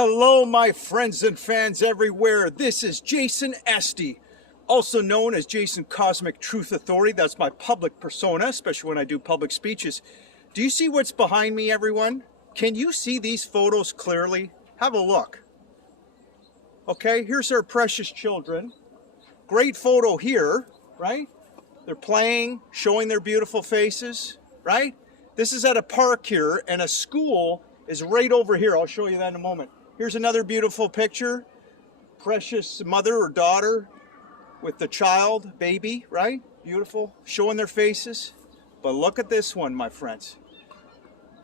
Hello, my friends and fans everywhere. This is Jason Estey, also known as Jason Cosmic Truth Authority. That's my public persona, especially when I do public speeches. Do you see what's behind me, everyone? Can you see these photos clearly? Have a look. Okay, here's our precious children. Great photo here, right? They're playing, showing their beautiful faces, right? This is at a park here, and a school is right over here. I'll show you that in a moment. Here's another beautiful picture. Precious mother or daughter with the child, baby, right? Beautiful, showing their faces. But look at this one, my friends.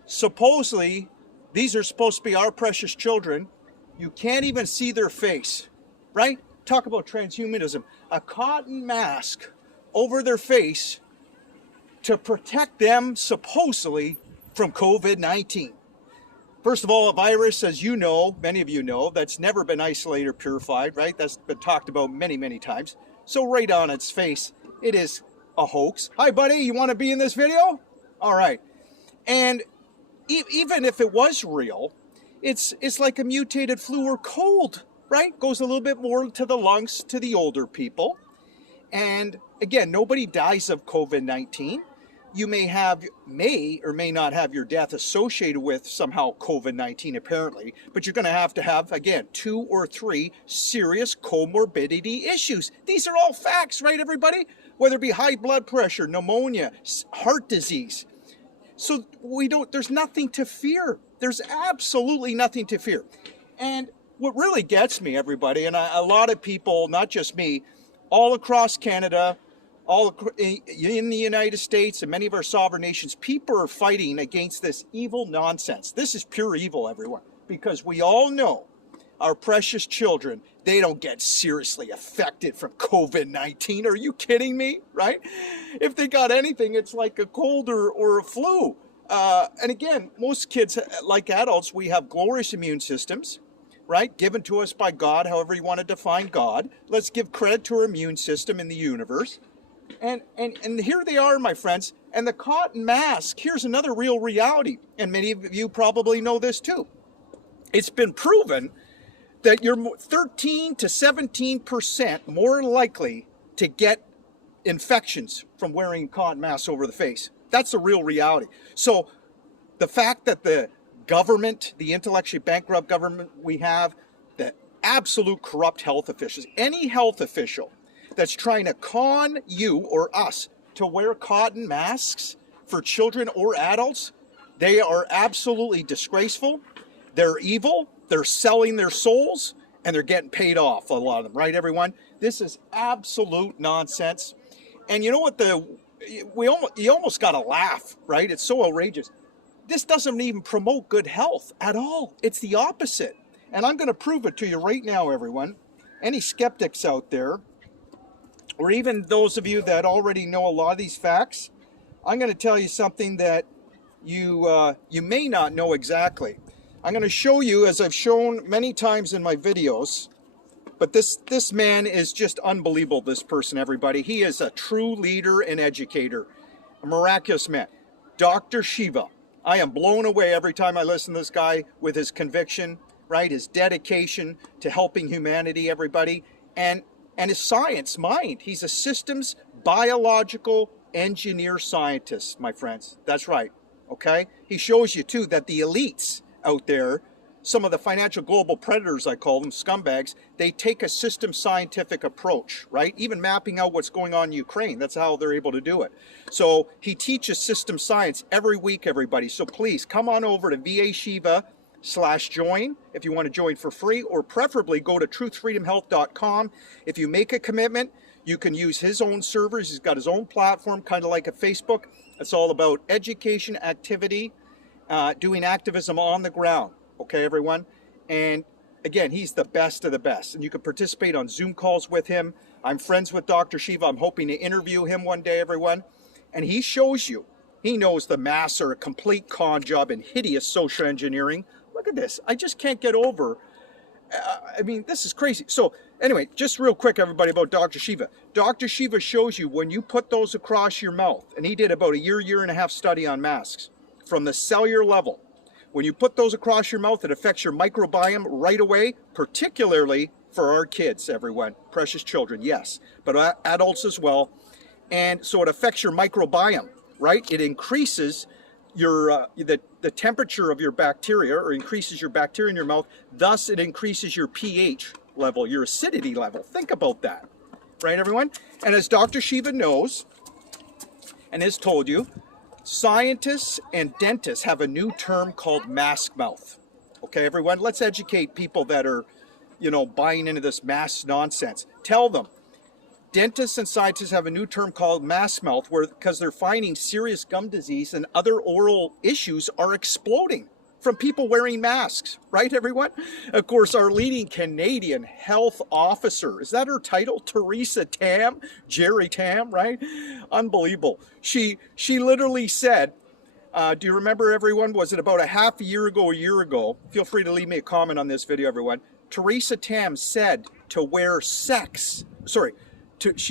Supposedly, these are supposed to be our precious children. You can't even see their face, right? Talk about transhumanism. A cotton mask over their face to protect them, supposedly, from COVID-19. First of all, a virus, as you know, many of you know, that's never been isolated or purified, right? That's been talked about many, many times. So right on its face, it is a hoax. Hi, buddy, you want to be in this video? All right. And even if it was real, it's like a mutated flu or cold, right? Goes a little bit more to the lungs, to the older people. And again, nobody dies of COVID-19. You may or may not have your death associated with somehow COVID-19 apparently, but you're going to have, again, 2 or 3 serious comorbidity issues. These are all facts, right, everybody? Whether it be high blood pressure, pneumonia, heart disease. So there's nothing to fear. There's absolutely nothing to fear. And what really gets me, everybody, and a lot of people, not just me, all across Canada, all in the United States and many of our sovereign nations, people are fighting against this evil nonsense. This is pure evil, everyone, because we all know our precious children, they don't get seriously affected from COVID-19. Are you kidding me, right? If they got anything, it's like a cold or a flu. And again, most kids, like adults, we have glorious immune systems, right? Given to us by God, however you want to define God. Let's give credit to our immune system in the universe. And here they are, my friends, and the cotton mask, here's another real reality, and many of you probably know this too. It's been proven that you're 13 to 17% more likely to get infections from wearing cotton masks over the face. That's the real reality. So the fact that the government, the intellectually bankrupt government we have, the absolute corrupt health officials, any health official that's trying to con you or us to wear cotton masks for children or adults, they are absolutely disgraceful. They're evil. They're selling their souls, and they're getting paid off, a lot of them, right, everyone? This is absolute nonsense. And you know what? You almost got to laugh, right? It's so outrageous. This doesn't even promote good health at all. It's the opposite. And I'm going to prove it to you right now, everyone. Any skeptics out there, or even those of you that already know a lot of these facts, I'm going to tell you something that you may not know exactly. I'm going to show you, as I've shown many times in my videos, but this man is just unbelievable, this person, everybody. He is a true leader and educator, a miraculous man. Dr. Shiva. I am blown away every time I listen to this guy with his conviction, right? His dedication to helping humanity, everybody. And his science mind. He's a systems biological engineer scientist, my friends. That's right, okay? He shows you, too, that the elites out there, some of the financial global predators, I call them, scumbags, they take a system scientific approach, right? Even mapping out what's going on in Ukraine. That's how they're able to do it. So he teaches system science every week, everybody. So please, come on over to vashiva.com/join if you want to join for free, or preferably go to truthfreedomhealth.com. If you make a commitment, you can use his own servers. He's got his own platform, kind of like a Facebook. It's all about education, activity, doing activism on the ground. Okay, everyone? And again, he's the best of the best. And you can participate on Zoom calls with him. I'm friends with Dr. Shiva. I'm hoping to interview him one day, everyone. And he shows you. He knows the masks are a complete con job and hideous social engineering. Look at this. I just can't get over. I mean, this is crazy. So anyway, just real quick, everybody, about Dr. Shiva. Dr. Shiva shows you when you put those across your mouth, and he did about a year and a half study on masks, from the cellular level, When you put those across your mouth, it affects your microbiome right away, particularly for our kids, everyone, precious children, yes, but adults as well. And so it affects your microbiome, right? It increases your the temperature of your bacteria, or increases your bacteria in your mouth. Thus, it increases your pH level, your acidity level. Think about that, right, everyone? And as Dr. Shiva knows and has told you, scientists and dentists have a new term called mask mouth. Okay, everyone, let's educate people that are, buying into this mask nonsense. Tell them, dentists and scientists have a new term called mask mouth, because they're finding serious gum disease and other oral issues are exploding from people wearing masks, right, everyone? Of course, our leading Canadian health officer, is that her title? Theresa Tam, Jerry Tam, right? Unbelievable. She literally said, do you remember, everyone? Was it about a half a year ago? Feel free to leave me a comment on this video, everyone. Theresa Tam said to wear she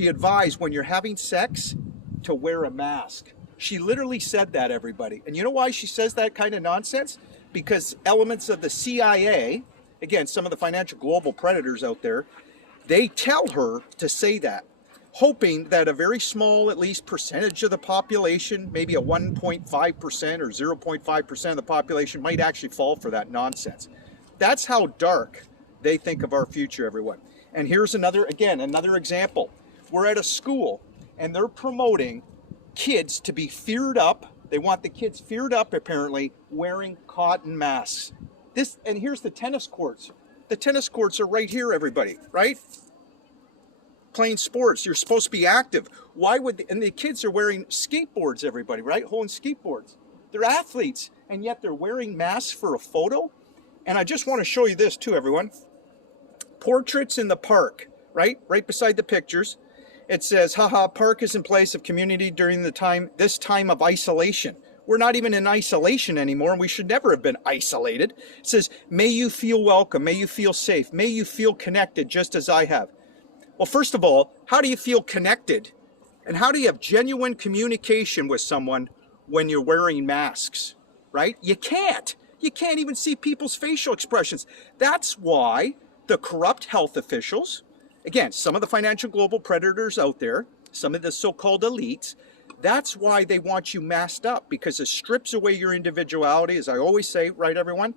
advised when you're having sex to wear a mask. She literally said that, everybody. And you know why she says that kind of nonsense? Because elements of the CIA, again, some of the financial global predators out there, they tell her to say that, hoping that a very small, at least, percentage of the population, maybe a 1.5% or 0.5% of the population, might actually fall for that nonsense. That's how dark they think of our future, everyone. And here's another example. We're at a school and they're promoting kids to be feared up. They want the kids feared up, apparently, wearing cotton masks. And here's the tennis courts. The tennis courts are right here, everybody, right? Playing sports, you're supposed to be active. And the kids are wearing skateboards, everybody, right? Holding skateboards. They're athletes, and yet they're wearing masks for a photo. And I just want to show you this too, everyone. Portraits in the park, right? Right beside the pictures. It says, haha, park is in place of community during this time of isolation. We're not even in isolation anymore, and we should never have been isolated. It says, may you feel welcome, may you feel safe, may you feel connected just as I have. Well, first of all, how do you feel connected? And how do you have genuine communication with someone when you're wearing masks, right? You can't. You can't even see people's facial expressions. That's why the corrupt health officials, again, some of the financial global predators out there, some of the so-called elites, that's why they want you masked up, because it strips away your individuality, as I always say, right, everyone?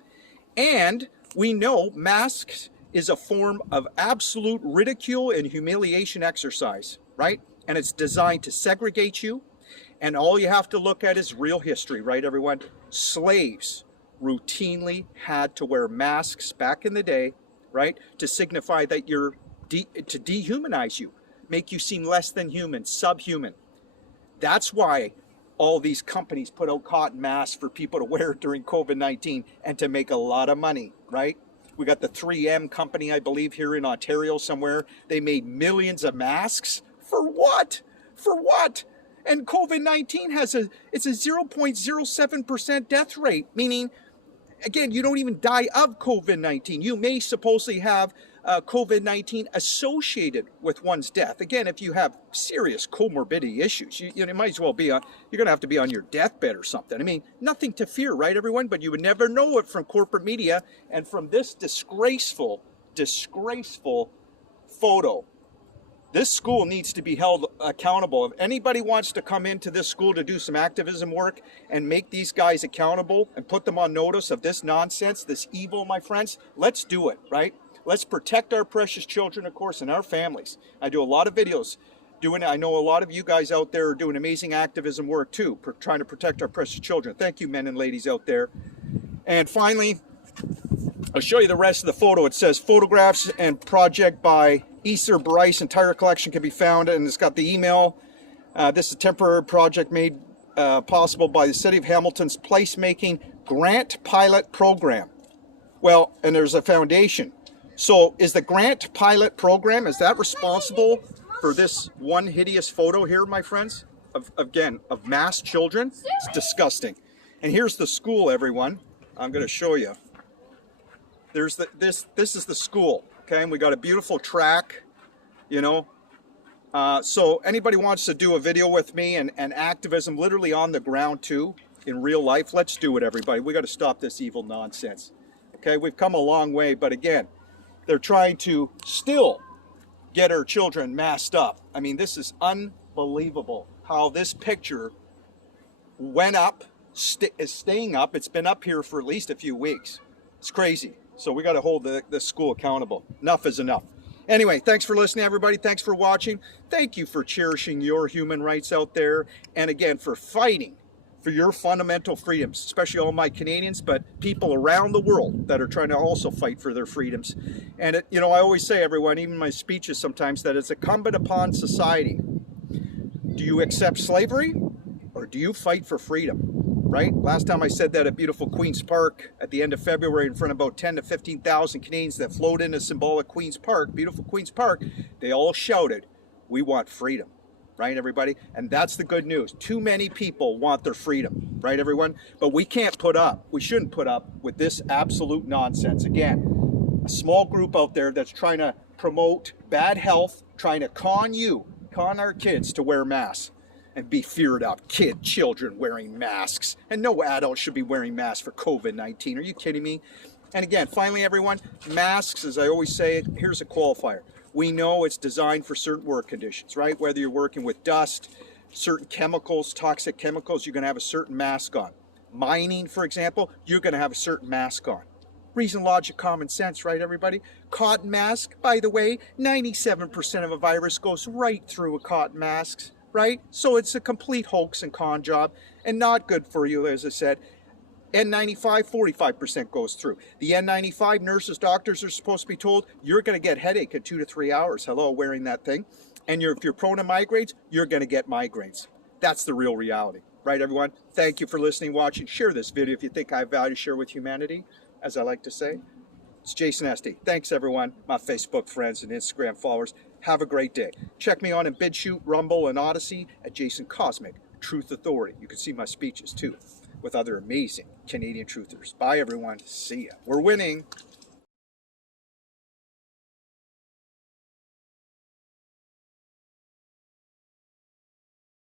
And we know masks is a form of absolute ridicule and humiliation exercise, right? And it's designed to segregate you. And all you have to look at is real history, right, everyone? Slaves routinely had to wear masks back in the day, right? To signify that to dehumanize you, make you seem less than human, subhuman. That's why all these companies put out cotton masks for people to wear during COVID-19 and to make a lot of money, right? We got the 3M company, I believe, here in Ontario somewhere. They made millions of masks. For what? For what? And COVID-19 it's a 0.07% death rate, meaning, again, you don't even die of COVID-19. You may supposedly have COVID-19 associated with one's death. Again, if you have serious comorbidity issues, you might as well be you're going to have to be on your deathbed or something. I mean, nothing to fear, right, everyone? But you would never know it from corporate media and from this disgraceful photo. This school needs to be held accountable. If anybody wants to come into this school to do some activism work and make these guys accountable and put them on notice of this nonsense, this evil, my friends, let's do it, right? Let's protect our precious children, of course, and our families. I do a lot of videos doing it. I know a lot of you guys out there are doing amazing activism work too, trying to protect our precious children. Thank you, men and ladies out there. And finally, I'll show you the rest of the photo. It says photographs and project by Easter Bryce. Entire collection can be found, and it's got the email. This is a temporary project made possible by the City of Hamilton's placemaking grant pilot program. Well, and there's a foundation. So is the grant pilot program, is that responsible for this one hideous photo here, my friends? Of masked children? It's disgusting. And here's the school, everyone. I'm going to show you. There's this is the school, okay? And we got a beautiful track, you know. So anybody wants to do a video with me and activism literally on the ground too, in real life, let's do it, everybody. We got to stop this evil nonsense. Okay, we've come a long way, but again, they're trying to still get our children masked up. I mean, this is unbelievable how this picture went up, is staying up. It's been up here for at least a few weeks. It's crazy. So we got to hold the school accountable. Enough is enough. Anyway, thanks for listening, everybody. Thanks for watching. Thank you for cherishing your human rights out there. And again, for fighting for your fundamental freedoms, especially all my Canadians, but people around the world that are trying to also fight for their freedoms. And, I always say, everyone, even in my speeches sometimes, that it's incumbent upon society. Do you accept slavery or do you fight for freedom? Right? Last time I said that at beautiful Queen's Park at the end of February in front of about 10 to 15,000 Canadians that flowed into symbolic Queen's Park, beautiful Queen's Park, they all shouted, "We want freedom." Right, everybody? And that's the good news. Too many people want their freedom, right, everyone? But we shouldn't put up with this absolute nonsense. Again, a small group out there that's trying to promote bad health, trying to con our kids to wear masks and be feared of. Children wearing masks. And no adult should be wearing masks for COVID-19. Are you kidding me? And again, finally, everyone, masks, as I always say, here's a qualifier. We know it's designed for certain work conditions, right? Whether you're working with dust, certain chemicals, toxic chemicals, you're going to have a certain mask on. Mining, for example, you're going to have a certain mask on. Reason, logic, common sense, right, everybody? Cotton mask, by the way, 97% of a virus goes right through a cotton mask, right? So it's a complete hoax and con job and not good for you, as I said. N95, 45% goes through. The N95, nurses, doctors are supposed to be told, you're going to get headache in 2 to 3 hours. Hello, wearing that thing. And if you're prone to migraines, you're going to get migraines. That's the real reality. Right, everyone? Thank you for listening, watching. Share this video if you think I have value to share with humanity, as I like to say. It's Jason Estey. Thanks, everyone. My Facebook friends and Instagram followers. Have a great day. Check me out in BitChute, Rumble, and Odyssey at Jason Cosmic, Truth Authority. You can see my speeches, too, with other amazing Canadian truthers. Bye, everyone. See ya. We're winning.